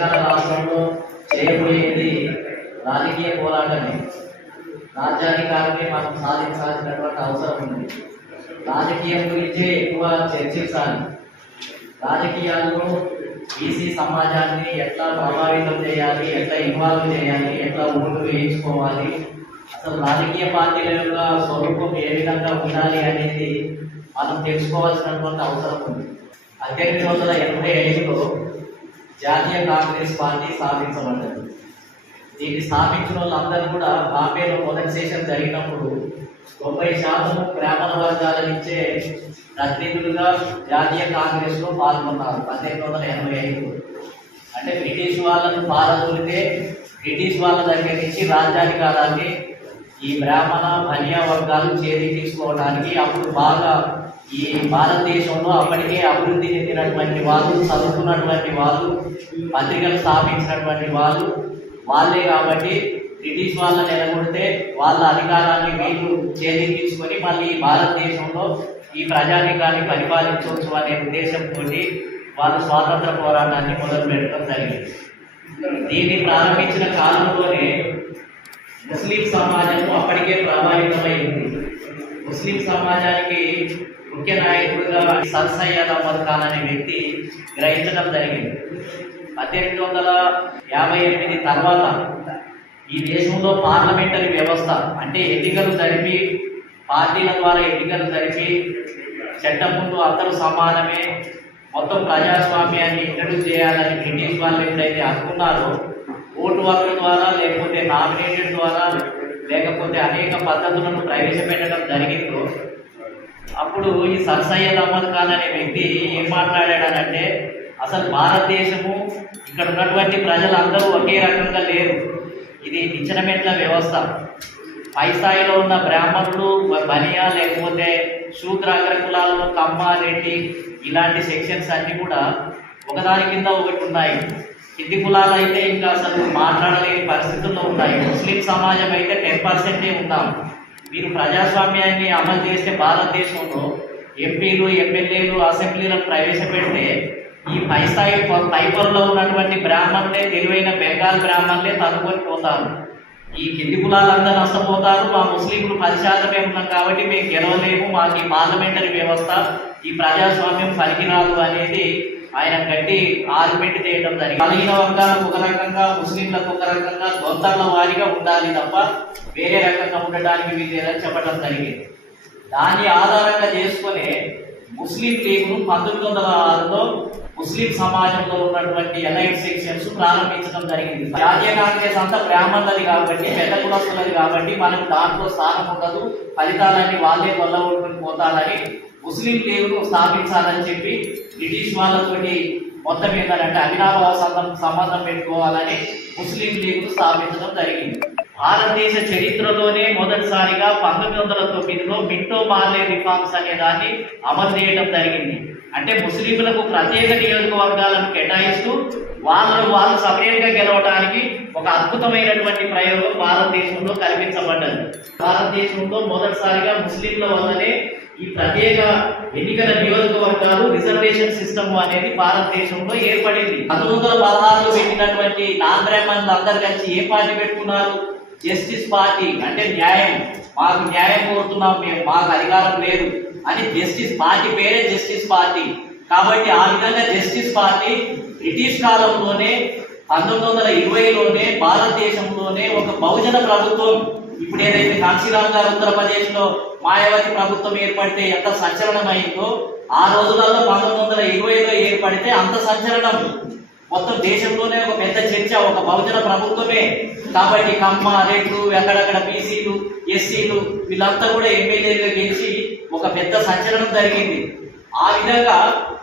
తెలంగాణ రాష్ట్రంలో చేయబోయేది రాజకీయ పోరాటమే. రాజ్యాధికారమే మనం సాధించాల్సినటువంటి అవసరం ఉంది. రాజకీయం గురించే ఎక్కువ చర్చించాలి. రాజకీయాల్లో బీసీ సమాజాన్ని ఎట్లా ప్రభావితం చేయాలి ఎట్లా ఇన్వాల్వ్ చేయాలి ఎట్లా ఓట్లు వేయించుకోవాలి అసలు రాజకీయ పార్టీల యొక్క స్వరూపం ఏ విధంగా ఉండాలి అనేది మనం తెలుసుకోవాల్సినటువంటి అవసరం ఉంది. పద్దెనిమిది వందల ఎనభై ఐదులో జాతీయ కాంగ్రెస్ పార్టీ స్థాపించబడ్డది. దీన్ని స్థాపించిన వాళ్ళందరూ కూడా బాంబేలో మొదటి సెషన్ జరిగినప్పుడు తొంభై శాతం బ్రాహ్మణ వర్గాల నుంచే ప్రతినిధులుగా జాతీయ కాంగ్రెస్లో పాల్గొన్నారు పద్దెనిమిది వందల ఎనభై ఐదు అంటే బ్రిటిష్ వాళ్ళను పారదోలితే బ్రిటిష్ వాళ్ళ దగ్గర నుంచి రాజ్యాధికారాన్ని ఈ బ్రాహ్మణ బనియా వర్గాలు చేజిక్కించుకోవడానికి అప్పుడు బాగా ఈ భారతదేశంలో అప్పటికే అభివృద్ధి చెందినటువంటి వాళ్ళు చదువుకున్నటువంటి వాళ్ళు పత్రికలు స్థాపించినటువంటి వాళ్ళు వాళ్ళే కాబట్టి బ్రిటిష్ వాళ్ళని ఎలగొడితే వాళ్ళ అధికారాన్ని వీళ్ళు చేజిక్కించుకొని మళ్ళీ ఈ భారతదేశంలో ఈ ప్రజానికాన్ని పరిపాలించవచ్చు అనే ఉద్దేశంతో వాళ్ళు స్వాతంత్ర పోరాటాన్ని మొదలు పెట్టడం జరిగింది. దీన్ని ప్రారంభించిన కాలంలోనే ముస్లిం సమాజం అప్పటికే ప్రభావితమైంది. ముస్లిం సమాజానికి ముఖ్య నాయకుడిగా సర్ సయ్యద్ అహ్మద్ అనే వ్యక్తి గ్రహించడం జరిగింది. పద్దెనిమిది వందల యాభై ఎనిమిది తర్వాత ఈ దేశంలో పార్లమెంటరీ వ్యవస్థ అంటే ఎన్నికలు జరిపి పార్టీల ద్వారా ఎన్నికలు జరిపి చట్టం ముందు అందరూ సమానమే మొత్తం ప్రజాస్వామ్యాన్ని ఇంట్రడ్యూస్ చేయాలని బ్రిటిష్ వాళ్ళు ఎప్పుడైతే అనుకున్నారో ఓటు హక్కు ద్వారా లేకపోతే నామినేటెడ్ ద్వారా లేకపోతే అనేక పద్ధతులను ప్రవేశపెట్టడం జరిగిందో అప్పుడు ఈ సర్ సయ్యద్ అహ్మద్ ఖాన్ అనే వ్యక్తి ఏం మాట్లాడాడనంటే అసలు భారతదేశము ఇక్కడ ఉన్నటువంటి ప్రజలందరూ ఒకే రకంగా లేరు. ఇది నిచ్చెనమెట్ల వ్యవస్థ. పై స్థాయిలో ఉన్న బ్రాహ్మణులు బనియా లేకపోతే శూద్ర అగ్రకులాలు కమ్మ రెడ్డి ఇలాంటి సెక్షన్స్ అన్నీ కూడా ఒకదాని కింద ఒకటి ఉన్నాయి. కింది కులాలు అయితే ఇంకా అసలు మాట్లాడలేని పరిస్థితుల్లో ఉన్నాయి. ముస్లిం సమాజం అయితే టెన్ పర్సెంటే ఉన్నాం మీరు ప్రజాస్వామ్యాన్ని అమలు చేస్తే భారతదేశంలో ఎంపీలు ఎమ్మెల్యేలు అసెంబ్లీలను ప్రవేశపెడితే ఈ పై స్థాయి పై పొరలో ఉన్నటువంటి బ్రాహ్మణులే తెలివైన బెంగాల్ బ్రాహ్మణులే తనుకొని పోతారు. ఈ కింది కులాలంతా నష్టపోతారు మా ముస్లింలు పది శాతమే ఉన్నాం కాబట్టి మేము గెలవలేము మాకు ఈ పార్లమెంటరీ వ్యవస్థ ఈ ప్రజాస్వామ్యం పనికిరాదు అనేది ఆయన గట్టి ఆర్గ్యుమెంట్ చేయడం జరిగింది బలహీన వర్గాలకు ఒక రకంగా ముస్లింలకు ఒక రకంగా ద్వంద్వల వారిగా ఉండాలి తప్ప వేరే రకంగా ఉండడానికి వీళ్ళు లేదని చెప్పడం జరిగింది. దాన్ని ఆధారంగా చేసుకునే ముస్లిం లీగ్ను పంతొమ్మిది వందల ఆరులో ముస్లిం సమాజంలో ఉన్నటువంటి ఎలైట్ సెక్షన్స్ ప్రారంభించడం జరిగింది. జాతీయ కాంగ్రెస్ అంతా బ్రాహ్మణులది కాబట్టి పెద్ద కులస్తులది కాబట్టి మనకు దాంట్లో స్థానం ఉండదు. ఫలితాలన్నీ వాళ్ళే కొల్లగొట్టుకుని పోతారని ముస్లిం లీగ్ను స్థాపించాలని చెప్పి బ్రిటిష్ వాళ్ళతోటి మొత్తం ఏంటంటే అవినాభావ సంబంధం సంబంధం పెట్టుకోవాలని ముస్లిం లీగ్ను స్థాపించడం జరిగింది. భారతదేశ చరిత్రలోనే మొదటిసారిగా పంతొమ్మిది వందల తొమ్మిదిలో మిట్టో మార్లే రిఫార్మ్స్ అనే దాన్ని అమలు చేయడం జరిగింది. అంటే ముస్లింలకు ప్రత్యేక నియోజకవర్గాలను కేటాయిస్తూ వాళ్ళు వాళ్ళు సపరేట్గా గెలవడానికి ఒక అద్భుతమైనటువంటి ప్రయోగం భారతదేశంలో కల్పించబడ్డది భారతదేశంలో మొదటిసారిగా ముస్లింల వల్లనే ఈ ప్రత్యేక ఎన్నికల నియోజకవర్గాలు రిజర్వేషన్ సిస్టమ్ అనేది భారతదేశంలో ఏర్పడింది. పంతొమ్మిది వందల పదహారులో పెట్టినటువంటి నాన్ బ్రాహ్మణులు అందరు కలిసి ఏ పార్టీ పెట్టుకున్నారు? Justice party. అంటే న్యాయం. మాకు న్యాయం కోరుతున్నాం మేము. మాకు అధికారం లేదు అని జస్టిస్ పార్టీ పేరే జస్టిస్ పార్టీ. కాబట్టి ఆ విధంగా జస్టిస్ పార్టీ బ్రిటిష్ కాలంలోనే పంతొమ్మిది వందల ఇరవైలోనే భారతదేశంలోనే ఒక బహుజన ప్రభుత్వం ఇప్పుడు ఏదైతే కాశీరామ్ గారు ఉత్తరప్రదేశ్లో మాయావతి ప్రభుత్వం ఏర్పడితే ఎంత సంచలనం అయిందో ఆ రోజులలో పంతొమ్మిది వందల ఇరవైలో ఏర్పడితే అంత సంచలనం. మొత్తం దేశంలోనే ఒక పెద్ద చర్చ ఒక బహుజన ప్రభుత్వమే. కాబట్టి కమ్మ రెడ్లు ఎక్కడక్కడ బీసీలు ఎస్సీలు వీళ్ళంతా కూడా ఎమ్మెల్యేలుగా గెలిచి ఒక పెద్ద సంచలనం జరిగింది. ఆ విధంగా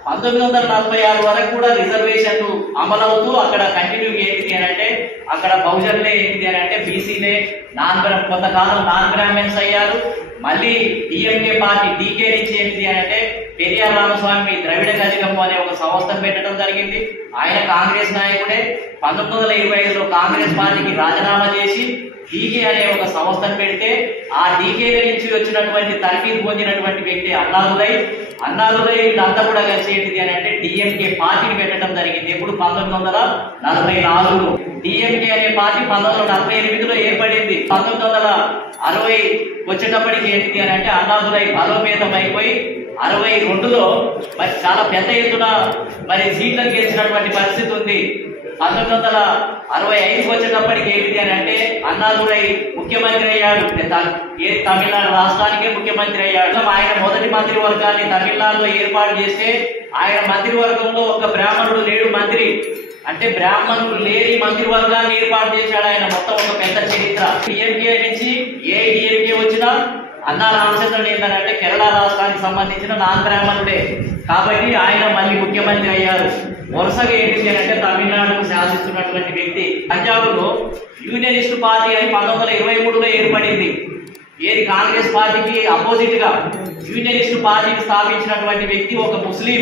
పంతొమ్మిది వందల నలభై ఆరు వరకు కూడా రిజర్వేషన్లు అమలవుతూ అక్కడ కంటిన్యూ ఏంటి అని అంటే అక్కడ బహుజనులే ఏంటి అని అంటే బీసీలే నాన్ బ్రా కొంతకాలం నాన్ బ్రాహ్మణ్స్ అయ్యారు. మళ్ళీ డిఎంకే పార్టీ డీకే నుంచి ఏంటి అని అంటే పెరియార్ రామస్వామి ద్రవిడ కజకము అనే ఒక సంస్థను పెట్టడం జరిగింది. ఆయన కాంగ్రెస్ నాయకుడే. పంతొమ్మిది వందల ఇరవై ఐదులో కాంగ్రెస్ పార్టీకి రాజీనామా చేసి డీకే అనే ఒక సంస్థను పెడితే ఆ డీకే నుంచి వచ్చినటువంటి తరఫీ పొందినటువంటి వ్యక్తి అల్లాదులై అన్నారులే వీళ్ళంతా కూడా కలిసి ఏంటిది అని అంటే డిఎంకే పార్టీని పెట్టడం జరిగింది. ఎప్పుడు? పంతొమ్మిది వందల నలభై నాలుగు. డిఎంకే అనే పార్టీ పంతొమ్మిది వందల నలభై ఎనిమిదిలో ఏర్పడింది. పంతొమ్మిది వందల అరవై వచ్చేటప్పటికి ఏంటిది అని అంటే అన్నాదులై బలోపేతం అయిపోయి అరవై రెండులో మరి చాలా పెద్ద ఎత్తున మరి సీట్లను గెలిచినటువంటి పరిస్థితి ఉంది. పంతొమ్మిది వందల అరవై ఐదుకి వచ్చేటప్పటికి ఏంటిది అని అంటే అన్నాదురై ముఖ్యమంత్రి అయ్యాడు. ఏ తమిళనాడు రాష్ట్రానికే ముఖ్యమంత్రి అయ్యాడు. ఆయన మొదటి మంత్రివర్గాన్ని తమిళనాడులో ఏర్పాటు చేస్తే ఆయన మంత్రివర్గంలో ఒక బ్రాహ్మణుడు లేడు మంత్రి. అంటే బ్రాహ్మణుడు లేని మంత్రివర్గాన్ని ఏర్పాటు చేశాడు ఆయన మొత్తం ఒక పెద్ద చరిత్ర. డిఎంకే నుంచి ఏ డిఎంకే వచ్చినా అన్నా రామచంద్రుడు ఏంటంటే కేరళ రాష్ట్రానికి సంబంధించిన నాన్ బ్రాహ్మణుడే. కాబట్టి ఆయన మళ్ళీ ముఖ్యమంత్రి అయ్యారు. వరుసగా ఏంటి అంటే తమిళనాడును శాసిస్తున్నటువంటి వ్యక్తి పంజాబ్లో యూనియనిస్ట్ పార్టీ అని పంతొమ్మిది వందల ఇరవై మూడులో ఏర్పడింది. ఏది కాంగ్రెస్ పార్టీకి అపోజిట్గా యూనియనిస్ట్ పార్టీని స్థాపించినటువంటి వ్యక్తి ఒక ముస్లిం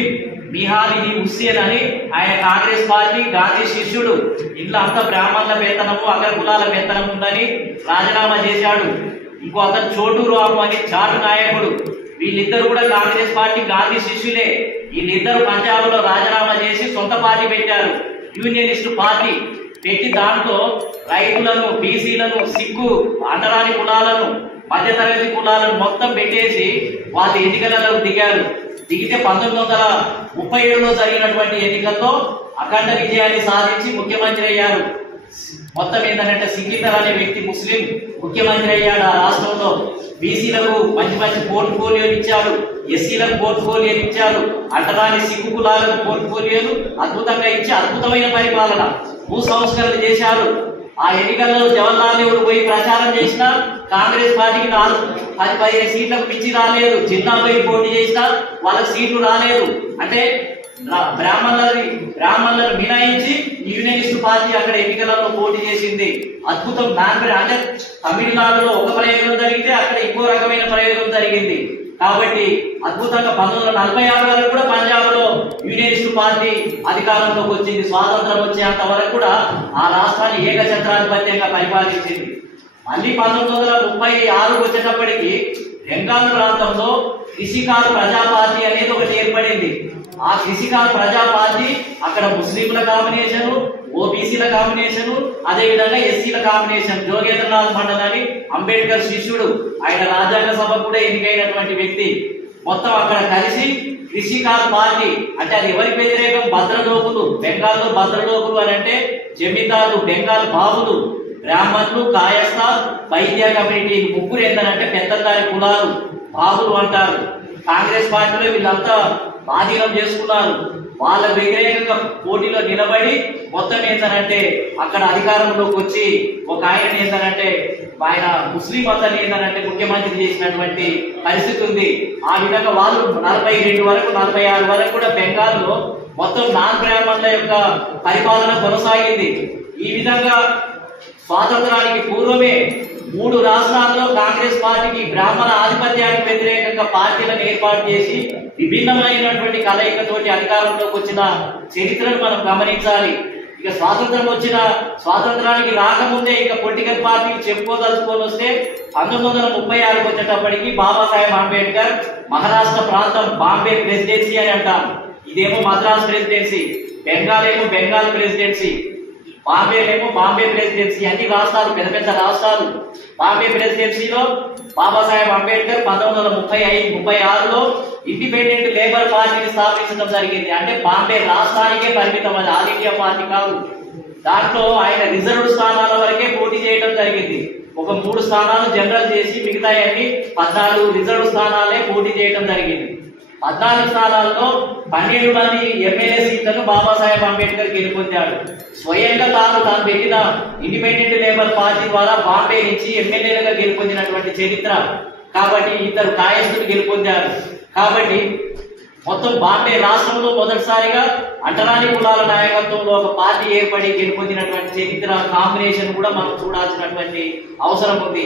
మిహాది హుస్సేన్ అని ఆయన కాంగ్రెస్ పార్టీ గాంధీ శిష్యుడు ఇంట్లో అంత బ్రాహ్మణుల వేతనము అగ్ర కులాల వేతనం ఉందని రాజీనామా చేశాడు. ఇంకో అతను చోటు రాము అని చాటు నాయకుడు వీళ్ళిద్దరు కూడా కాంగ్రెస్ పార్టీ గాంధీ శిష్యులే. వీళ్ళిద్దరు పంజాబ్లో రాజీనామా చేసి సొంత పార్టీ పెట్టారు. యూనియనిస్ట్ పార్టీ పెట్టి దాంట్లో రైతులను బీసీలను సిక్కు అంటరాని కులాలను మధ్యతరగతి కులాలను మొత్తం పెట్టేసి వాళ్ళ ఎన్నికలలో దిగారు. దిగితే పంతొమ్మిది వందల ముప్పై ఏడులో జరిగినటువంటి ఎన్నికల్లో అఖండ విజయాన్ని సాధించి ముఖ్యమంత్రి అయ్యారు. మొత్తం ఏంటంటే సికిందర్ అనే వ్యక్తి ముస్లిం ముఖ్యమంత్రి అయ్యాడు ఆ రాష్ట్రంలో. బీసీలకు మంచి మంచి పోర్ట్ఫోలియోలు ఇచ్చారు ఎస్సీలకు పోర్ట్ఫోలియోలు ఇచ్చారు అంటరాని సిగ్గు కులాలకు పోర్ట్ఫోలియోలు అద్భుతంగా ఇచ్చి అద్భుతమైన పరిపాలన భూ సంస్కరణ చేశారు ఆ ఎన్నికల్లో జవహర్లాల్ నెహ్రూ పోయి ప్రచారం చేసినా కాంగ్రెస్ పార్టీకి నాలుగు పది పదిహేను సీట్లకు పిచ్చి రాలేదు. జిన్నా పోయి పోటీ చేసినా వాళ్ళకి సీట్లు రాలేదు. అంటే బ్రాహ్మణులని బ్రాహ్మణులను మినాయించి యూనియనిస్ట్ పార్టీ అక్కడ ఎన్నికలలో పోటీ చేసింది. అద్భుతం. దాని అంటే తమిళనాడులో ఒక ప్రయోగం జరిగితే అక్కడ ఇంకో రకమైన ప్రయోగం జరిగింది. కాబట్టి అద్భుతంగా పంతొమ్మిది వందల నలభై ఆరు వరకు కూడా పంజాబ్లో యూనియనిస్ట్ పార్టీ అధికారంలోకి వచ్చింది. స్వాతంత్రం వచ్చేంత వరకు కూడా ఆ రాష్ట్రాన్ని ఏకఛత్రాధిపత్యంగా పరిపాలించింది. మళ్ళీ పంతొమ్మిది వందల ముప్పై ఆరు వచ్చేటప్పటికి బెంగాల్ ప్రాంతంలో కృషికాల్ ప్రజా పార్టీ అనేది ఒకటి ఏర్పడింది. ఆ కృషికాల్ ప్రజా పార్టీ అక్కడ ముస్లింల కాంబినేషన్ ఓబీసీల కాంబినేషన్ అదే విధంగా ఎస్సీల కాంబినేషన్. జోగేంద్రనాథ్ మండలని అంబేద్కర్ శిష్యుడు ఆయన రాజ్యాంగ సభ కూడా ఎన్నికైనటువంటి వ్యక్తి. మొత్తం అక్కడ కలిసి కృషికాల్ పార్టీ. అంటే అది ఎవరికి వ్యతిరేకం? భద్రలోకులు బెంగాల్లో భద్రలోకులు అని అంటే జమీందారులు బెంగాల్ బాబులు బ్రాహ్మణులు కాయస్థ వైద్య కమ్యూనిటీ ముగ్గురు ముగ్గురు ఏంటంటే పెద్దదారి కులాలు. బాబులు అంటారు. కాంగ్రెస్ పార్టీలో వీళ్ళంతా స్వాధీనం చేసుకున్నారు. వాళ్ళ వ్యతిరేకంగా పోటీలో నిలబడి మొత్తం ఏంటంటే అక్కడ అధికారంలోకి వచ్చి ఒక ఆయన ఏంటంటే ఆయన ముస్లిం అతన్ని ఏంటంటే ముఖ్యమంత్రి చేసినటువంటి పరిస్థితి ఉంది. ఆ విధంగా వాళ్ళు నలభై రెండు వరకు నలభై ఆరు వరకు కూడా బెంగాల్లో మొత్తం నాన్ బ్రాహ్మణుల యొక్క పరిపాలన కొనసాగింది. ఈ విధంగా స్వాతంత్రానికి పూర్వమే మూడు రాష్ట్రాల్లో కాంగ్రెస్ పార్టీకి బ్రాహ్మణ ఆధిపత్యానికి వ్యతిరేకంగా పార్టీలను ఏర్పాటు చేసి విభిన్నమైనటువంటి కలయికతోటి అధికారంలోకి వచ్చిన చరిత్రను మనం గమనించాలి. ఇక స్వాతంత్రం వచ్చిన స్వాతంత్రానికి రాకముందే ఇక పొలిటికల్ పార్టీలు చెప్పుకోదలుచుకొని వస్తే పంతొమ్మిది వందల ముప్పై ఆరుకు వచ్చేటప్పటికి బాబాసాహెబ్ అంబేద్కర్ మహారాష్ట్ర ప్రాంతం బాంబే ప్రెసిడెన్సీ అని అంటాం ఇదేమో మద్రాస్ ప్రెసిడెన్సీ బెంగాల్ ఏమో బెంగాల్ ప్రెసిడెన్సీ. బాంబే ఏమో బాంబే ప్రెసిడెన్సీ అన్ని రాష్ట్రాలు పెద్ద పెద్ద రాష్ట్రాలు. బాంబే ప్రెసిడెన్సీలో బాబాసాహెబ్ అంబేద్కర్ పంతొమ్మిది వందల ముప్పై ఐదు ముప్పై ఆరులో ఇండిపెండెంట్ లేబర్ పార్టీని స్థాపించడం జరిగింది. అంటే బాంబే రాష్ట్రానికే పరిమితం అది ఆల్ ఇండియా పార్టీ కాదు. దాంట్లో ఆయన రిజర్వ్డ్ స్థానాల వరకే పోటీ చేయడం జరిగింది. ఒక మూడు స్థానాలు జనరల్ చేసి మిగతా అన్ని పద్నాలుగు రిజర్వ్ స్థానాలే పోటీ చేయడం జరిగింది. పద్నాలుగు స్థానాల్లో పన్నెండు మంది ఎమ్మెల్యే సీట్లను బాబాసాహెబ్ అంబేద్కర్ గెలుపొందాడు స్వయంగా తాను తాను పెట్టిన ఇండిపెండెంట్ లేబర్ పార్టీ ద్వారా బాంబే నుంచి ఎమ్మెల్యేలుగా గెలుపొందినటువంటి చరిత్ర. కాబట్టి ఇద్దరు కాయస్థులు గెలుపొందారు. కాబట్టి మొత్తం బాంబే రాష్ట్రంలో మొదటిసారిగా అంటరాని కులాల నాయకత్వంలో ఒక పార్టీ ఏర్పడి గెలుపొందినటువంటి చరిత్ర కాంబినేషన్ కూడా మనం చూడాల్సినటువంటి అవసరం ఉంది.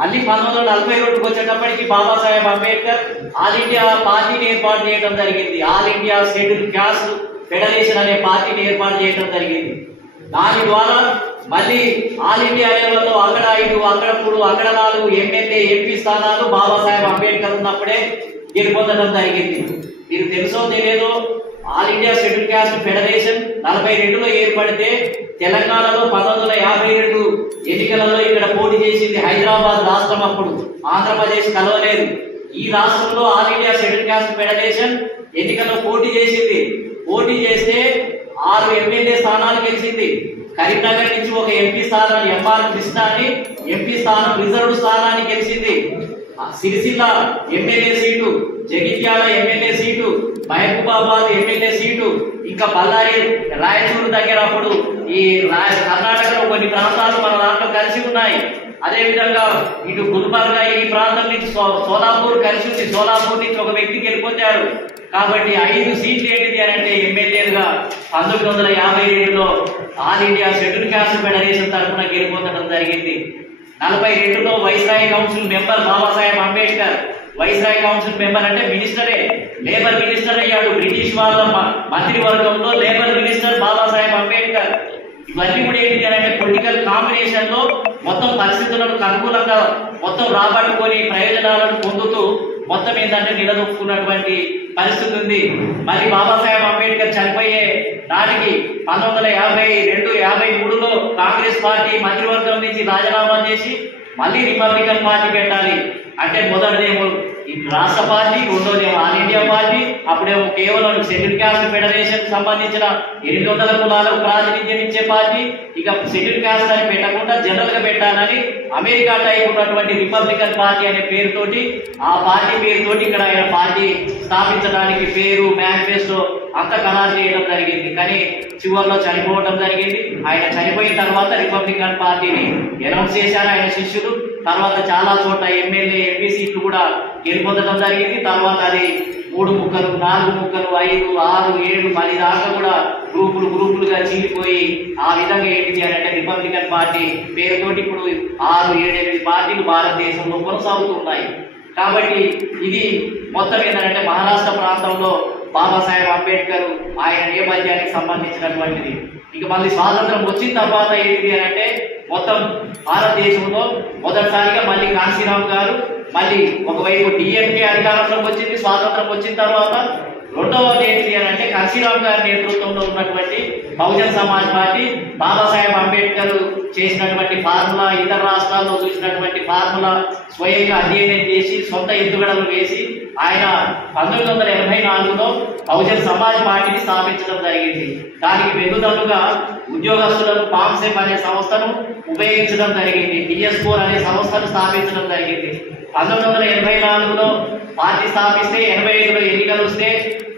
మళ్ళీ పంతొమ్మిది వందల నలభై ఒకటికి వచ్చేటప్పటికి బాబాసాహెబ్ అంబేద్కర్ ఆల్ ఇండియా పార్టీని ఏర్పాటు చేయడం జరిగింది. All India schedule caste federation అనే పార్టీని ఏర్పాటు చేయడం జరిగింది. దాని ద్వారా మళ్ళీ ఆల్ ఇండియా లెవెల్లో అక్కడ ఐదు అక్కడ మూడు అక్కడ నాలుగు ఎమ్మెల్యే ఎంపీ స్థానాలు బాబాసాహెబ్ అంబేద్కర్ ఉన్నప్పుడే గెలుపొందడం జరిగింది. మీరు తెలుసో తెలియదో all India schedule caste federation నలభై రెండులో ఏర్పడితే తెలంగాణలో పంతొమ్మిది వందల యాభై రెండు ఎన్నికలలో ఇక్కడ పోటీ చేసింది హైదరాబాద్ రాష్ట్రం అప్పుడు. ఆంధ్రప్రదేశ్ కలవలేదు. ఈ రాష్ట్రంలో all India schedule caste federation ఎన్నికల్లో పోటీ చేసింది. పోటీ చేస్తే ఆరు ఎమ్మెల్యే స్థానాలు గెలిచింది. కరీంనగర్ నుంచి ఒక ఎంపీ స్థానం ఎంఆర్ కృష్ణ అని ఎంపీ స్థానం రిజర్వ్ స్థానాన్ని గెలిచింది. Sircilla MLA seat Jagtial MLA seat Mahabubabad MLA seat ఇంకా బళ్ళారి రాయచూరు దగ్గర అప్పుడు ఈ రాయ కర్ణాటకలో కొన్ని ప్రాంతాలు మన దాంట్లో కలిసి ఉన్నాయి. అదేవిధంగా ఇటు గుల్బర్గా ఈ ప్రాంతం నుంచి సో- సోలాపూర్ కలిసి ఉంది. సోలాపూర్ నుంచి ఒక వ్యక్తి గెలిపొందారు కాబట్టి ఐదు సీట్లు ఏంటిది అని అంటే ఎమ్మెల్యేలుగా పంతొమ్మిది వందల యాభై ఏడులో all India schedule caste federation తరఫున గెలిపోతడం జరిగింది. నలభై రెండులో viceroy council member Babasaheb Ambedkar. Viceroy council member అంటే మినిస్టరే. లేబర్ మినిస్టర్ అయ్యాడు. బ్రిటిష్ వాళ్ళ మంత్రివర్గంలో లేబర్ మినిస్టర్ బాబాసాహెబ్ అంబేద్కర్. ఇవన్నీ కూడా ఏంటి అని అంటే పొలిటికల్ కాంబినేషన్లో మొత్తం పరిస్థితులను అనుకూలంగా మొత్తం రాబట్టుకొని ప్రయోజనాలను పొందుతూ మొత్తం ఏంటంటే నిలదొక్కున్నటువంటి పరిస్థితి ఉంది మరి బాబాసాహెబ్ అంబేద్కర్ చనిపోయే నాటికి పంతొమ్మిది వందల యాభై రెండు యాభై మూడులో కాంగ్రెస్ పార్టీ మంత్రివర్గం నుంచి రాజీనామా చేసి మళ్ళీ రిపబ్లికన్ పార్టీ పెట్టాలి. అంటే మొదటిదేమో ఈ రాష్ట్ర పార్టీ రెండోదేమో ఆల్ ఇండియా పార్టీ అప్పుడేమో కేవలం షెడ్యూల్ క్యాస్ట్ ఫెడరేషన్ సంబంధించిన ఎనిమిది వందల కులాలకు ప్రాతినిధ్యం ఇచ్చే పార్టీ ఇక షెడ్యూల్ క్యాస్ట్ అని పెట్టకుండా జనరల్గా పెట్టాలని అమెరికా టైప్ ఉన్నటువంటి రిపబ్లికన్ పార్టీ అనే పేరుతోటి ఆ పార్టీ పేరుతోటి ఇక్కడ ఆయన పార్టీ స్థాపించడానికి పేరు మేనిఫెస్టో అంత ఖరారు చేయడం జరిగింది. కానీ చివరిలో చనిపోవడం జరిగింది. ఆయన చనిపోయిన తర్వాత రిపబ్లికన్ పార్టీని అనౌన్స్ చేశారు ఆయన శిష్యులు. తర్వాత చాలా చోట్ల ఎమ్మెల్యే ఎంపీ సీట్లు కూడా గెలుపొందడం జరిగింది. తర్వాత అది మూడు ముక్కలు నాలుగు ముక్కలు ఐదు ఆరు ఏడు పది దాకా కూడా గ్రూపులు గ్రూపులుగా చీలిపోయి ఆ విధంగా ఏంటి అని అంటే రిపబ్లికన్ పార్టీ పేరుతోటి ఇప్పుడు ఆరు ఏడు ఎనిమిది పార్టీలు భారతదేశంలో కొనసాగుతున్నాయి. కాబట్టి ఇది మొత్తం ఏంటంటే మహారాష్ట్ర ప్రాంతంలో బాబాసాహెబ్ అంబేద్కర్ ఆయన నేపథ్యానికి సంబంధించినటువంటిది. ఇక మళ్ళీ స్వాతంత్రం వచ్చిన తర్వాత ఏంటిది అని అంటే మొత్తం భారతదేశంలో మొదటిసారిగా మళ్ళీ కాశీరామ్ గారు మళ్ళీ ఒకవైపు డిఎంకే అధికారంలోకి వచ్చింది స్వాతంత్రం వచ్చిన తర్వాత రెండవది ఏంటిది అని అంటే కాశీరామ్ గారి నేతృత్వంలో ఉన్నటువంటి బహుజన్ సమాజ్ పార్టీ బాబాసాహెబ్ అంబేద్కర్ చేసినటువంటి ఫార్ములా ఇతర రాష్ట్రాల్లో చూసినటువంటి ఫార్ములా స్వయంగా అధ్యయనం చేసి సొంత ఎత్తుగడలు వేసి ఆయన పంతొమ్మిది వందల ఎనభై నాలుగులో బహుజన్ సమాజ్ పార్టీని స్థాపించడం జరిగింది. దానికి వెనుదలుగా ఉద్యోగస్తులను పాంసెప్ అనే సంస్థను ఉపయోగించడం జరిగింది. టిఎస్ అనే సంస్థను స్థాపించడం జరిగింది. పంతొమ్మిది వందల ఎనభై నాలుగులో పార్టీ స్థాపిస్తే ఎనభై ఐదులో ఎన్నికలు వస్తే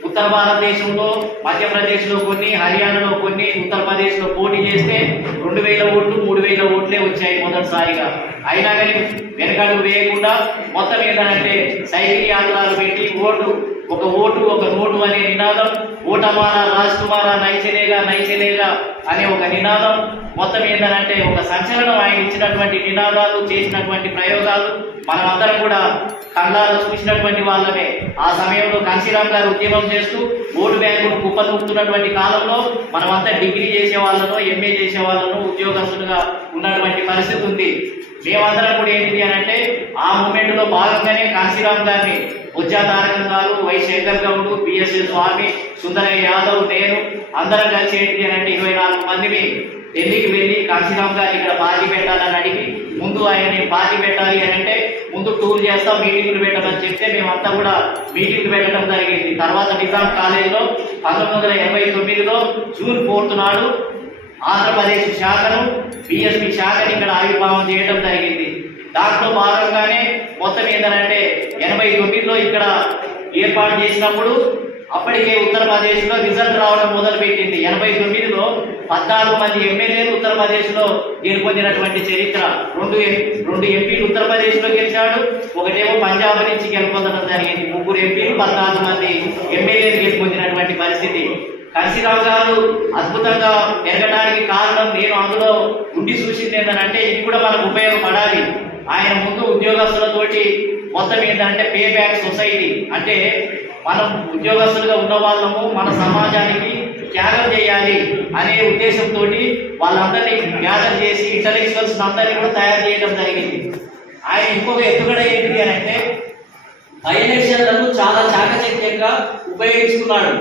ఉత్తర భారతదేశంలో మధ్యప్రదేశ్లో కొన్ని హర్యానాలో కొన్ని ఉత్తరప్రదేశ్లో పోటీ చేస్తే రెండు వేల ఓట్లు మూడు వేల ఓట్లే వచ్చాయి మొదటిసారిగా. అయినా కానీ వెనకడుగు వేయకుండా మొత్తం ఏంటంటే సైకిల్ యాత్రలు పెట్టి ఓటు ఒక ఓటు ఒక నోటు అనే నినాదం ఓటమారా రాజ్ కుమారా నైచలేగా నైచలేగా అనే ఒక నినాదం మొత్తం ఏంటంటే ఒక సంచలనం ఆయన ఇచ్చినటువంటి నినాదాలు చేసినటువంటి ప్రయోగాలు మనమందరం కూడా కళ్ళారు చూసినటువంటి వాళ్ళమే. ఆ సమయంలో కాశీరామ్ గారు ఉద్యమం చేస్తూ ఓటు బ్యాంకును కుప్పనూపుతున్నటువంటి కాలంలో మనమంతా డిగ్రీ చేసే వాళ్ళను ఎంఏ చేసే వాళ్ళను ఉద్యోగస్తులుగా ఉన్నటువంటి పరిస్థితి ఉంది. మేమందరం కూడా ఏంటిది అని అంటే ఆ మూమెంట్లో భాగంగానే కాశీరామ్ గారిని ఉజ్జాతారకం గారు వై శంకర్ గౌడ్ బిఎస్ఎస్ స్వామి సుందరయ్య యాదవ్ నేను అందరం కలిసి ఏంటిది అని అంటే ఇరవై నాలుగు మందిని ఢిల్లీకి వెళ్ళి కాశీరామ్ గారు ఇక్కడ పార్టీ పెట్టాలని అడిగి ముందు ఆయన్ని పార్టీ పెట్టాలి అని అంటే ముందు టూర్ చేస్తాం మీటింగ్లు పెట్టమని చెప్తే మేమంతా కూడా మీటింగ్లు పెట్టడం జరిగింది. తర్వాత నిజాం కాలేజీలో పంతొమ్మిది వందల ఎనభై తొమ్మిదిలో జూన్ ఫోర్త్ నాడు ఆంధ్రప్రదేశ్ శాఖను బిఎస్పి శాఖని ఇక్కడ ఆవిర్భావం చేయడం జరిగింది. దాంట్లో భాగంగానే మొత్తం ఏంటంటే ఎనభై తొమ్మిదిలో ఇక్కడ ఏర్పాటు చేసినప్పుడు అప్పటికే ఉత్తరప్రదేశ్లో రిజల్ట్ రావడం మొదలుపెట్టింది. ఎనభై తొమ్మిదిలో పద్నాలుగు మంది ఎమ్మెల్యేలు ఉత్తరప్రదేశ్లో గెలుపొందినటువంటి చరిత్ర. రెండు రెండు ఎంపీలు ఉత్తరప్రదేశ్లో గెలిచాడు ఒకటేమో పంజాబ్ నుంచి గెలుపొందడం జరిగింది. ముగ్గురు ఎంపీలు పద్నాలుగు మంది ఎమ్మెల్యేలు గెలుపొందినటువంటి పరిస్థితి. కాశీరావు గారు అద్భుతంగా పెరగడానికి కారణం నేను అందులో ఉండి చూసింది ఏంటంటే ఇది కూడా మనకు ఉపయోగపడాలి. ఆయన ముందు ఉద్యోగస్తులతోటి మొత్తం ఏంటంటే పే బ్యాక్ సొసైటీ అంటే మనం ఉద్యోగస్తులుగా ఉన్న వాళ్ళము మన సమాజానికి త్యాగం చేయాలి అనే ఉద్దేశంతో వాళ్ళందరినీ గ్యాదర్ చేసి ఇంటలెక్చువల్స్ అందరినీ కూడా తయారు చేయడం జరిగింది. ఆయన ఇంకొక ఎత్తుగడ ఏంటి అని అంటే బై ఎలక్షన్లను చాలా చాకచక్యంగా ఉపయోగించుకున్నాడు.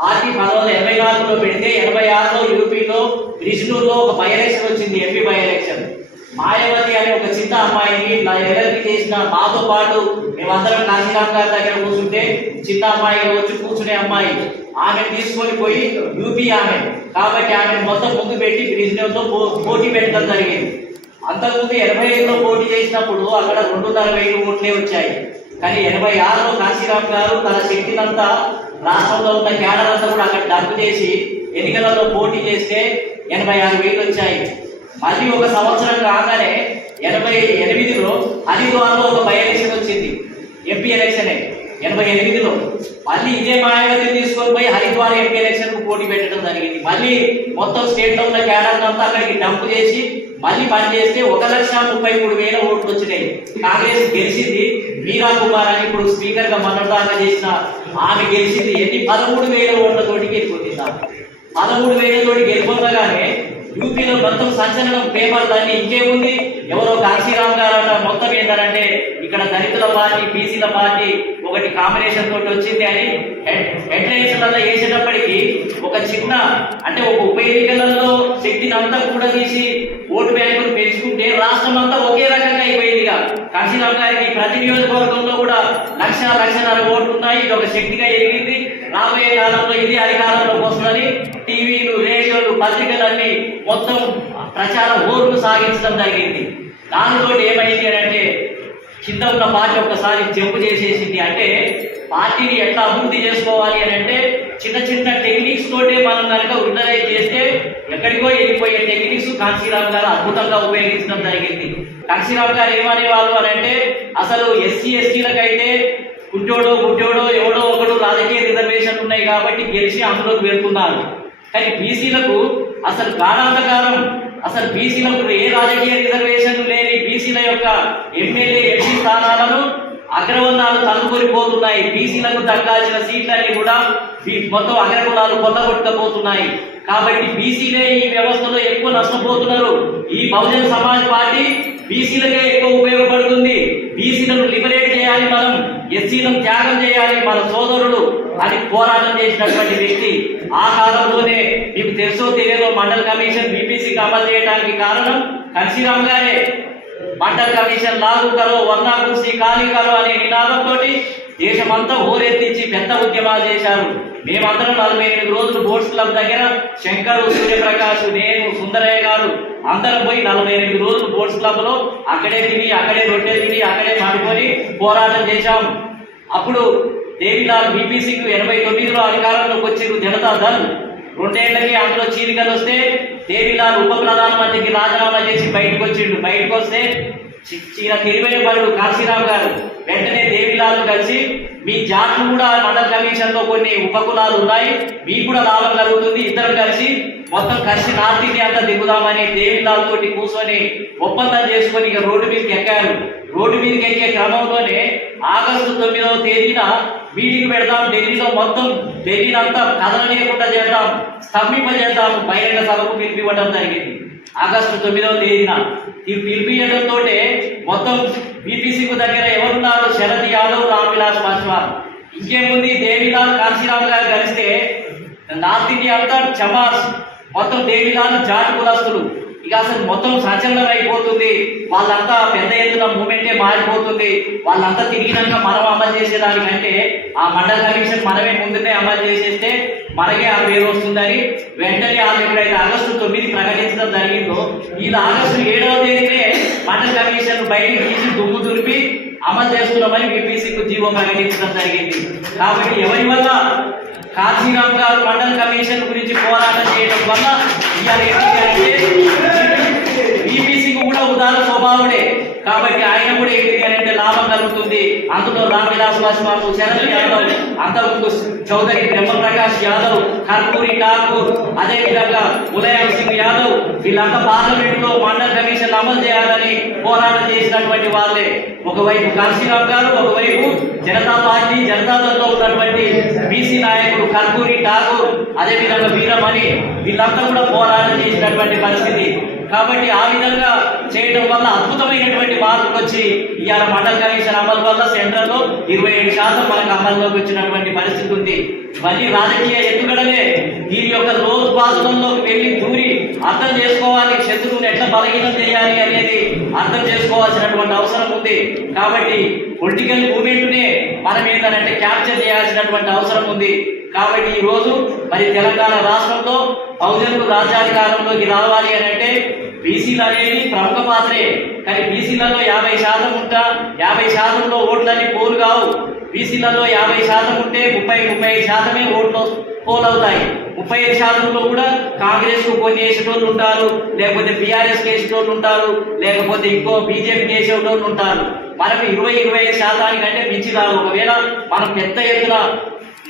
ఆర్టీ పంతొమ్మిది వందల ఎనభై నాలుగులో పెడితే ఎనభై ఆరులో యూపీలో బ్రిజ్నూర్లో ఒక బై ఎలక్షన్ వచ్చింది ఎంపీ బై ఎలక్షన్ మాయావతి అనే ఒక చిన్న అమ్మాయిని నా చేసిన మాతో పాటు మేమందరం కాశీరామ్ గారి దగ్గర కూర్చుంటే చిన్న అమ్మాయి వచ్చి కూర్చునే అమ్మాయి. ఆమె తీసుకొని పోయి యూపీ ఆమె. కాబట్టి ఆమె మొత్తం ముందు పెట్టి బ్రిజ్నూర్లో పో- పోటీ పెట్టడం జరిగింది. అంతకుముందు ఎనభై ఐదులో పోటీ చేసినప్పుడు అక్కడ రెండున్నర వెయ్యి ఓట్లే వచ్చాయి. కానీ ఎనభై ఆరులో కాశీరామ్ గారు తన శక్తినంతా రాష్ట్రంలో ఉన్న క్యాడర్ అంతా కూడా అక్కడ డబ్బు చేసి ఎన్నికలలో పోటీ చేస్తే ఎనభై ఆరు వేలు వచ్చాయి. మళ్ళీ ఒక సంవత్సరం కాగానే ఎనభై ఎనిమిదిలో హరిద్వార్లో ఒక బై ఎలక్షన్ వచ్చింది. ఎంపీ ఎలక్షనే ఎనభై ఎనిమిదిలో. మళ్ళీ ఇదే మాయావతి తీసుకొని పోయి హరిద్వార్ ఎంపీ ఎలక్షన్కు పోటీ పెట్టడం జరిగింది. మళ్ళీ మొత్తం స్టేట్లో ఉన్న క్యాడర్ అంతా అక్కడికి డంప్ చేసి మళ్ళీ పని చేస్తే ఒక లక్ష ముప్పై మూడు వేల ఓట్లు వచ్చినాయి. కాంగ్రెస్ గెలిచింది మీరా కుమార్ అని ఇప్పుడు స్పీకర్గా మొన్నటిదాకా చేసిన ఆమె గెలిచింది ఎన్ని? పదమూడు వేల ఓట్లతోటి గెలిపోతుంది ఆమె. పదమూడు వేలతోటి గెలిపొందగానే యూపీలో మొత్తం సంచలనం పేపర్లన్నీ ఇంకేముంది? ఎవరో కాశీరామ్ గారు అన్న మొత్తం ఏంటంటే ఇక్కడ దళితుల పార్టీ బీసీల పార్టీ ఒకటి కాంబినేషన్ తోటి వచ్చింది అని హెడ్ హెడ్లైన్స్లలో వేసేటప్పటికి ఒక చిన్న అంటే ఒక ఉప ఎన్నికలలో శక్తిని అంతా కూడా తీసి ఓటు బ్యాంకులు పెంచుకుంటే రాష్ట్రం అంతా ఒకే రకంగా అయిపోయిందిగా. కాశీరావు గారికి ప్రతి నియోజకవర్గంలో కూడా లక్ష లక్షన్నర ఓట్లు ఉన్నాయి. ఇది ఒక శక్తిగా ఎదిగింది. రాబోయే కాలంలో ఇది అధికారంలోకి వస్తుందని టీవీలు రేడియోలు పత్రికలన్నీ మొత్తం ప్రచార ఓట్లు సాగించడం జరిగింది. దానితో ఏమైంది అంటే కింద ఉన్న పార్టీ ఒక్కసారి జంపు చేసేసింది. అంటే పార్టీని ఎట్లా అభివృద్ధి చేసుకోవాలి అని అంటే చిన్న చిన్న టెక్నిక్స్ తోటే మనం కనుక యూటిలైజ్ చేస్తే ఎక్కడికో వెళ్ళిపోయే టెక్నిక్స్ కాశీరామ్ గారు అద్భుతంగా ఉపయోగించడం జరిగింది. కాశీరామ్ గారు ఏమనేవాళ్ళు అని అంటే అసలు ఎస్సీ ఎస్టీలకైతే గుడ్డోడో గుడ్డోడో ఎవడో ఒకడు రాజకీయ రిజర్వేషన్లు ఉన్నాయి కాబట్టి గెలిచి అందులోకి వెళ్తున్నారు. కానీ బీసీలకు అసలు గాఢాంధకారం అసలు బీసీలకు ఏ రాజకీయ రిజర్వేషన్ లేని బీసీల యొక్క ఎమ్మెల్యే ఎంపీ స్థానాలను అగ్రవర్ణాలు తనుకొనిపోతున్నాయి బీసీలకు దక్కాల్సిన సీట్లన్నీ కూడా బీ- మొత్తం అగ్రకులాలు కొల్లగొట్టకపోతున్నాయి కాబట్టి బీసీలే ఈ వ్యవస్థలో ఎక్కువ నష్టపోతున్నారు. ఈ బహుజన సమాజ్ పార్టీ బీసీలకే ఎక్కువ ఉపయోగపడుతుంది. బీసీలను లిబరేట్ చేయాలి మనం ఎస్సీలను త్యాగం చేయాలి మన సోదరుడు అని పోరాటం చేసినటువంటి వ్యక్తి. ఆ కాలంలోనే మీకు మండల కమిషన్ బీపీసీకి అమలు చేయడానికి కారణం కన్సీరామ్ గారే. మండల్ కమిషన్ లాగు కరో వర్ణా కుర్సీ ఖాళీ కరో అనే నినాదంతో దేశమంతా హోరెత్తించి పెద్ద ఉద్యమాలు చేశారు. మేమందరం నలభై ఎనిమిది రోజులు బోట్స్ క్లబ్ దగ్గర శంకరు సూర్యప్రకాష్ నేను సుందరయ్య గారు అందరం పోయి నలభై ఎనిమిది రోజులు బోర్డ్స్ క్లబ్లో అక్కడే తిని అక్కడే రొట్టె తిని అక్కడే పడుకొని పోరాటం చేశాం. అప్పుడు దేవిలాల్ బీపీసీకి ఎనభై తొమ్మిదిలో అధికారంలోకి వచ్చారు జనతా దళ్. రెండేళ్ళకి అందులో చీలికలు వస్తే దేవిలాల్ ఉప ప్రధానమంత్రికి రాజీనామా చేసి బయటకు వచ్చిండు. బయటకు వస్తే ఈయన తెలివైన పరుడు కాశీరామ్ గారు. వెంటనే దేవిలాలు కలిసి మీ జాతులు కూడా మండల కమిషన్లో కొన్ని ఉపకులాలు ఉన్నాయి మీకు కూడా లాభం కలుగుతుంది. ఇద్దరం కలిసి మొత్తం కలిసి నార్త్ ఇండియా అంతా దిగుదామని దేవిలాల్ తోటి కూర్చొని ఒప్పందం చేసుకొని ఇక రోడ్డు మీదకి ఎక్కారు. రోడ్డు మీదకి ఎక్కే క్రమంలోనే ఆగస్టు తొమ్మిదవ తేదీన మీటింగ్ పెడతాం ఢిల్లీలో మొత్తం ఢిల్లీని అంతా కదలనీయకుండా చేద్దాం స్తంభింపజేద్దాం బహిరంగ సభకు పిలిపివ్వడం జరిగింది. ఆగస్టు తొమ్మిదవ తేదీన ఈ పిలిపియడంతో మొత్తం బీపీసీకు దగ్గర ఎవరున్నారు? శరద్ యాదవ్ రామ్ విలాస్ పాస్వాన్ ఇంకేముంది? దేవిలాల్ కాశీరామ్ గారు కలిస్తే నార్త్ ఇండియా అంతా చమాస్. మొత్తం దేవిలాల్ జాట్ కులస్తులు. ఇక అసలు మొత్తం సంచలనం అయిపోతుంది. వాళ్ళంతా పెద్ద ఎత్తున మూమెంటే మారిపోతుంది. వాళ్ళంతా తిరిగినాక మనం అమలు చేసేదానికంటే ఆ మండల కమిషన్ మనమే ముందునే అమలు చేసేస్తే మనకే ఆ పేరు వస్తుందని వెంటనే వాళ్ళు ఎప్పుడైతే ఆగస్టు తొమ్మిది ప్రకటించడం జరిగిందో ఇది ఆగస్టు ఏడవ తేదీనే మండల కమిషన్ బయటికి తీసి దుమ్ము దులిపి అమలు చేస్తున్నామని బీపీసీకు జీవో ప్రకటించడం జరిగింది. కాబట్టి ఎవరి వల్ల కాశీరామ్ గారు మండల్ కమిషన్ గురించి పోరాటం చేయడం వల్ల ఇవాళ ఏంటి అంటే బీపీసీకి కూడా ఉదాహరణ స్వభావుడే కాబట్టి ఆయన కూడా ఏంటి అంటే లాభం కలుగుతుంది అందులో రామవిలాస్ వాసు పాస్వాన్ శరద్ యాదవ్ అంతకు చౌదరి బ్రహ్మప్రకాష్ యాదవ్ కర్పూరి ఠాకూర్ అదేవిధంగా ములయం సింగ్ యాదవ్ వీళ్ళంతా పార్లమెంట్లో మండల కమిషన్ అమలు చేయాలని పోరాటం చేసినటువంటి వాళ్ళే. ఒకవైపు కాశీరావు గారు ఒకవైపు జనతా పార్టీ జనతాదళంలో ఉన్నటువంటి బీసీ నాయకుడు కర్పూరి ఠాకూర్ అదేవిధంగా వీరమణి వీళ్ళంతా కూడా పోరాటం చేసినటువంటి పరిస్థితి. కాబట్టి ఆ విధంగా చేయడం వల్ల అద్భుతమైనటువంటి మార్పులు వచ్చి ఇవాళ మండల కమిషన్ అమలు వల్ల సెంట్రల్లో ఇరవై ఏడు శాతం మనకు అమల్లోకి వచ్చినటువంటి పరిస్థితి ఉంది. మళ్ళీ రాజకీయ ఎత్తుగడలే దీని యొక్క రోజు బాధలంలోకి వెళ్ళి దూరి అర్థం చేసుకోవాలి శత్రువుని ఎట్లా బలహీనం చేయాలి అనేది అర్థం చేసుకోవాల్సినటువంటి అవసరం ఉంది. కాబట్టి పొలిటికల్ మూమెంట్నే మనం ఏంటంటే క్యాప్చర్ చేయాల్సినటువంటి అవసరం ఉంది. కాబట్టి ఈ రోజు మరి తెలంగాణ రాష్ట్రంలో బహుజనులు రాజ్యాధికారంలోకి రావాలి అని అంటే బీసీలు అనేది ప్రముఖ పాత్రే. కానీ బీసీలలో యాభై శాతం ఉంటా యాభై శాతంలో ఓట్లన్నీ పోలు కావు. బీసీలలో యాభై శాతం ఉంటే ముప్పై ముప్పై ఐదు శాతమే ఓట్లు పోల్ అవుతాయి ముప్పై ఐదు శాతంలో కూడా కాంగ్రెస్కు కొన్ని వేసేటోళ్ళు ఉంటారు లేకపోతే బీఆర్ఎస్ వేసేటోళ్ళు ఉంటారు లేకపోతే ఇంకో బీజేపీ వేసేటోళ్ళు ఉంటారు. మనకు ఇరవై ఇరవై ఐదు శాతానికంటే మించి రాదు ఒకవేళ మనం పెద్ద ఎత్తున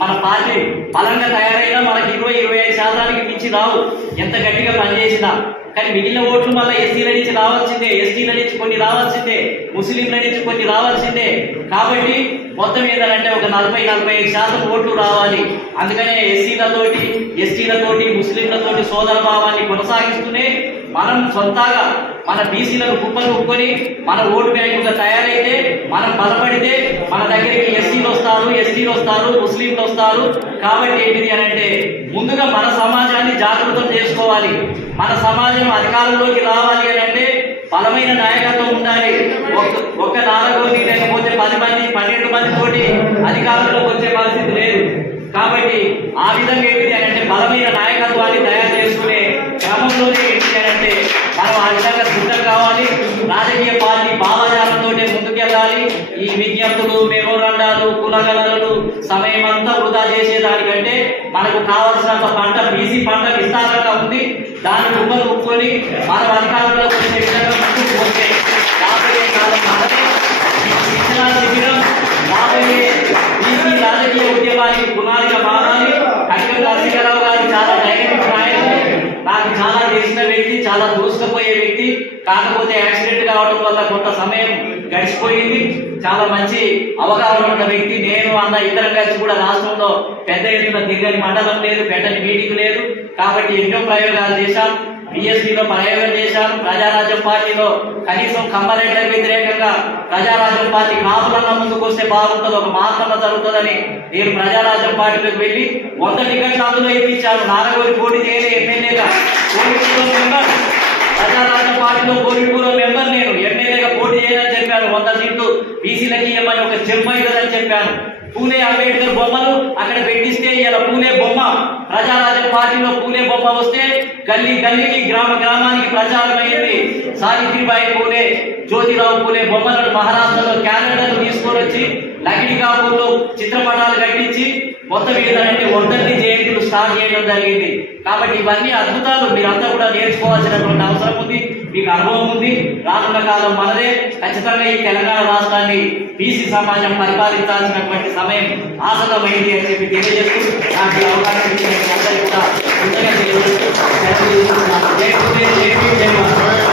మన పార్టీ బలంగా తయారైనా మనకి ఇరవై ఇరవై ఐదు శాతానికి మించి రావు. ఎంత గట్టిగా పనిచేసినా. కానీ మిగిలిన ఓట్లు మళ్ళీ ఎస్సీల నుంచి రావాల్సిందే. ఎస్టీల నుంచి కొన్ని రావాల్సిందే. ముస్లింల నుంచి కొన్ని రావాల్సిందే. కాబట్టి మొత్తం ఏంటంటే ఒక నలభై నలభై ఐదు శాతం ఓట్లు రావాలి. అందుకనే ఎస్సీలతోటి ఎస్టీలతోటి ముస్లింలతోటి సోదర భావాన్ని కొనసాగిస్తూనే మనం సొంతగా మన బీసీలను కుప్పలు ఒప్పుకొని మన ఓటు బ్యాంకుగా తయారైతే మనం బలపడితే వస్తారు ముస్లింలు వస్తారు. కాబట్టి ఏంటిది అని అంటే ముందుగా మన సమాజాన్ని జాగృతం చేసుకోవాలి. మన సమాజం అధికారంలోకి రావాలి అని అంటే బలమైన నాయకత్వం ఉండాలి. ఒక్క నాలుగోది లేకపోతే పది మంది పన్నెండు మంది తోటి అధికారంలోకి వచ్చే పరిస్థితి లేదు. కాబట్టి ఆ విధంగా ఏంటిది అని అంటే బలమైన నాయకత్వాన్ని తయారు చేసుకునే క్రమంలోనే ఏంటిది అని అంటే మనం ఆ విధంగా సిద్ధం కావాలి. రాజకీయ పార్టీ భావజాలంతో విజ్ఞప్తులు మెమోరాండాలు కులగలలు సమయం అంతా వృధా చేసేదానికంటే మనకు కావాల్సినంత పంట బీసీ పంట విస్తారంగా ఉంది. దాన్ని కుప్పలు ఒప్పుకొని మనం అధికారంలోకి వచ్చే విధంగా ముందుకు పోతే రాబోయే కాలం మనదే కాకపోతే యాక్సిడెంట్ కావడం వల్ల కొంత సమయం గడిచిపోయింది. చాలా మంచి అవగాహన ఉన్న వ్యక్తి నేను అన్న ఇద్దరం కలిసి కూడా రాష్ట్రంలో పెద్ద ఎత్తున తిరగని మండలం లేదు పెద్దని మీటింగ్ లేదు. కాబట్టి ఎన్నో ప్రయోగాలు చేశాం. బిఎస్పీలో ప్రయోగం చేశాను ప్రజారాజ్యం పార్టీలో కనీసం కంబరెడ్లకు వ్యతిరేకంగా ప్రజారాజ్యం పార్టీ కాపులన్న ముందుకు వస్తే బాగుంటుంది. ఒక మార్తమ్మ జరుగుతుందని నేను ప్రజారాజ్యం పార్టీలోకి వెళ్ళి వంద టికెట్లు అందులో ఇప్పించాను నాగగోరి పోటీ చేయలే ఎమ్మెల్యేగా. ప్రజారాజ్యం పార్టీలో కోవిడ్పూర్వ మెంబర్ నేను. ఎమ్మెల్యేగా పోటీ చేయని చెప్పాను వంద సీట్లు బీసీలకి ఇవ్వమని ఒక చెమ్మ చెంపైదని చెప్పాను పూణే అంబేద్కర్ బొమ్మను అక్కడ పెట్టిస్తే ఇలా పూణే బొమ్మ. ప్రజారాజ్యం పార్టీలో పూలే బొమ్మ వస్తే గల్లీ గల్లీకి గ్రామ గ్రామానికి ప్రచారం అయింది సావిత్రిబాయి పూలే జ్యోతిరావు పూలే బొమ్మలను మహారాష్ట్రలో క్యాలెండర్లు తీసుకొని వచ్చి లకిడికాపూర్లో చిత్రపటాలు కట్టించి మొత్తం ఏదంటే వర్ధంతి జయంతులు స్టార్ట్ చేయడం జరిగింది. కాబట్టి ఇవన్నీ అద్భుతాలు మీరంతా కూడా నేర్చుకోవాల్సినటువంటి అవసరం ఉంది. మీకు అనుభవం ఉంది. రానున్న కాలం మనదే ఖచ్చితంగా ఈ తెలంగాణ రాష్ట్రాన్ని బీసీ సమాజం పరిపాలించాల్సినటువంటి సమయం ఆసనమైంది అని చెప్పి తెలియజేస్తూ అవకాశం